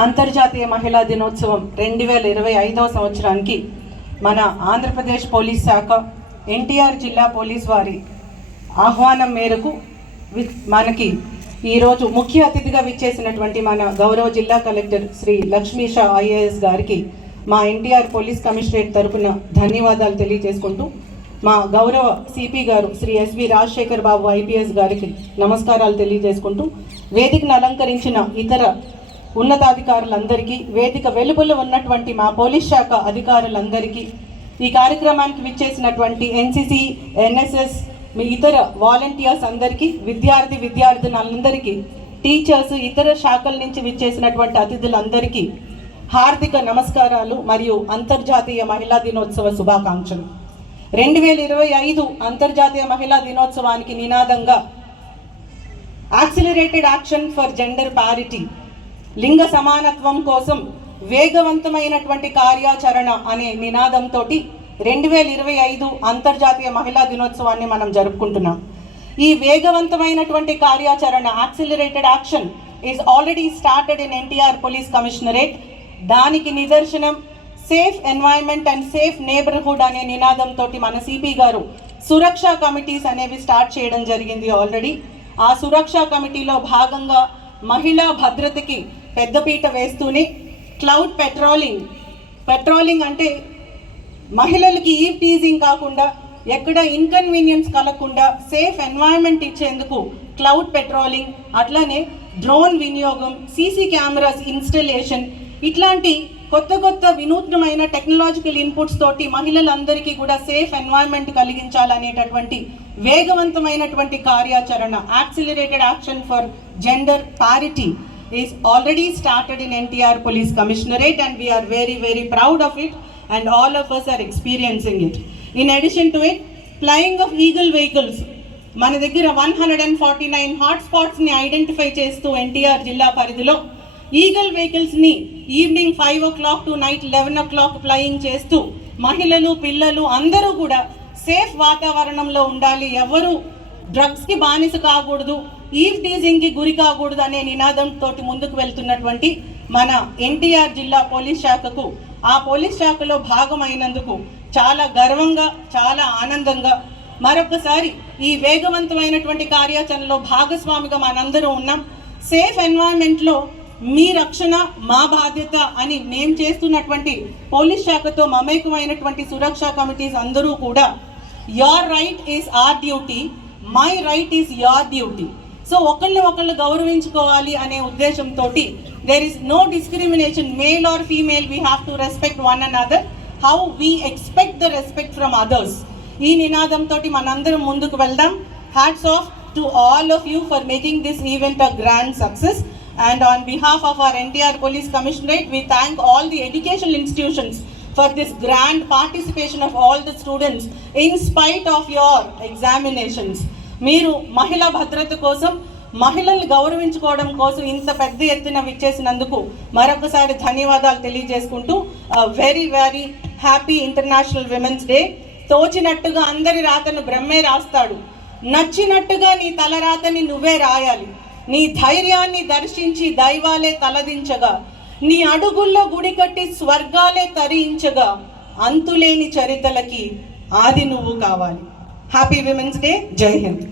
అంతర్జాతీయ మహిళా దినోత్సవం రెండు వేల ఇరవై ఐదవ సంవత్సరానికి మన ఆంధ్రప్రదేశ్ పోలీస్ శాఖ ఎన్టీఆర్ జిల్లా పోలీస్ వారి ఆహ్వానం మేరకు వి- మనకి ఈరోజు ముఖ్య అతిథిగా విచ్చేసినటువంటి మన గౌరవ జిల్లా కలెక్టర్ శ్రీ లక్ష్మీషా ఐఏఎస్ గారికి మా ఎన్టీఆర్ పోలీస్ కమిషనరేట్ తరపున ధన్యవాదాలు తెలియజేసుకుంటూ మా గౌరవ సిపి గారు శ్రీ ఎస్వి రాజశేఖర్ బాబు ఐపీఎస్ గారికి నమస్కారాలు తెలియజేసుకుంటూ వేదికను అలంకరించిన ఇతర ఉన్నతాధికారులందరికీ వేదిక వెలుపల ఉన్నటువంటి మా పోలీస్ శాఖ అధికారులందరికీ ఈ కార్యక్రమానికి విచ్చేసినటువంటి ఎన్సిసి ఎన్ఎస్ఎస్ మీ ఇతర వాలంటీర్స్ అందరికీ విద్యార్థి విద్యార్థినులందరికీ టీచర్స్ ఇతర శాఖల నుంచి విచ్చేసినటువంటి అతిథులందరికీ హార్దిక నమస్కారాలు మరియు అంతర్జాతీయ మహిళా దినోత్సవ శుభాకాంక్షలు. రెండు వేల ఇరవై ఐదు అంతర్జాతీయ మహిళా దినోత్సవానికి నినాదంగా accelerated action for gender parity లింగ సమానత్వం కోసం వేగవంతమైనటువంటి కార్యాచరణ అనే నినాదంతో రెండు వేల ఇరవై ఐదు అంతర్జాతీయ మహిళా దినోత్సవాన్ని మనం జరుపుకుంటున్నాం. ఈ వేగవంతమైనటువంటి కార్యాచరణ accelerated action is already started in NTR police commissionerate దానికి నిదర్శనం safe environment and safe neighbourhood అనే నినాదంతో మన సిపి గారు సురక్ష కమిటీస్ అనేవి స్టార్ట్ చేయడం జరిగింది ఆల్రెడీ ఆ సురక్ష కమిటీలో భాగంగా మహిళా భద్రతకి పెద్దపీట వేస్తూనే క్లౌడ్ పెట్రోలింగ్. పెట్రోలింగ్ అంటే మహిళలకి ఈ టీజింగ్ కాకుండా ఎక్కడ ఇన్కన్వీనియన్స్ కలగకుండా సేఫ్ ఎన్వైరన్మెంట్ ఇచ్చేందుకు క్లౌడ్ పెట్రోలింగ్ అట్లానే డ్రోన్ వినియోగం సీసీ కెమెరాస్ ఇన్స్టలేషన్ ఇట్లాంటి కొత్త కొత్త వినూత్నమైన టెక్నాలజికల్ ఇన్పుట్స్ తోటి మహిళలందరికీ కూడా సేఫ్ ఎన్వైరన్మెంట్ కలిగించాలనేటటువంటి వేగవంతమైనటువంటి కార్యాచరణ accelerated action for gender parity. Is already started in NTR Police Commissionerate and we are very very proud of it and all of us are experiencing it. In addition to it, flying of eagle vehicles మన దగ్గర one hundred and forty nine hot స్పాట్స్ని identify చేస్తూ NTR జిల్లా పరిధిలో eagle వెహికల్స్ని evening five o'clock to night eleven o'clock flying చేస్తూ మహిళలు పిల్లలు అందరూ కూడా సేఫ్ వాతావరణంలో ఉండాలి ఎవరు డ్రగ్స్కి బానిస కాకూడదు ఈవ్ టీజింగ్కి గురి కాకూడదు అనే నినాదంతో ముందుకు వెళ్తున్నటువంటి మన ఎన్టీఆర్ జిల్లా పోలీస్ శాఖకు ఆ పోలీస్ శాఖలో భాగమైనందుకు చాలా గర్వంగా చాలా ఆనందంగా మరొకసారి ఈ వేగవంతమైనటువంటి కార్యాచరణలో భాగస్వామిగా మనందరూ ఉన్నాం. సేఫ్ ఎన్వైరన్మెంట్లో మీ రక్షణ మా బాధ్యత అని మేము చేస్తున్నటువంటి పోలీస్ శాఖతో మమేకమైనటువంటి సురక్షా కమిటీస్ అందరూ కూడా your right is our duty. My right is your duty so ఒకళ్ళని ఒకళ్ళు గౌరవించుకోవాలి అనే ఉద్దేశంతో there is no discrimination male or female we have to respect one and other how we expect the respect from others ఈ నినాదంతో మనందరం ముందుకు వెళ్దాం. Hats off to all of you for making this event a grand success and on behalf of our NTR Police Commissionerate, we thank all the educational institutions for this grand participation of all the students in spite of your examinations. మీరు మహిళా భద్రత కోసం మహిళల్ని గౌరవించుకోవడం కోసం ఇంత పెద్ద ఎత్తున విచ్చేసినందుకు మరొకసారి ధన్యవాదాలు తెలియజేసుకుంటూ very very happy international women's day తోచినట్టుగా అందరి రాతను బ్రహ్మే రాస్తాడు. నచ్చినట్టుగా నీ తల రాతని నువ్వే రాయాలి. నీ ధైర్యాన్ని దర్శించి దైవాలే తలదించగా నీ అడుగుల్లో గుడి కట్టి స్వర్గాలే తరించగా అంతులేని చరితలకి ఆది నువ్వు కావాలి. హ్యాపీ విమెన్స్ డే జై హింద్.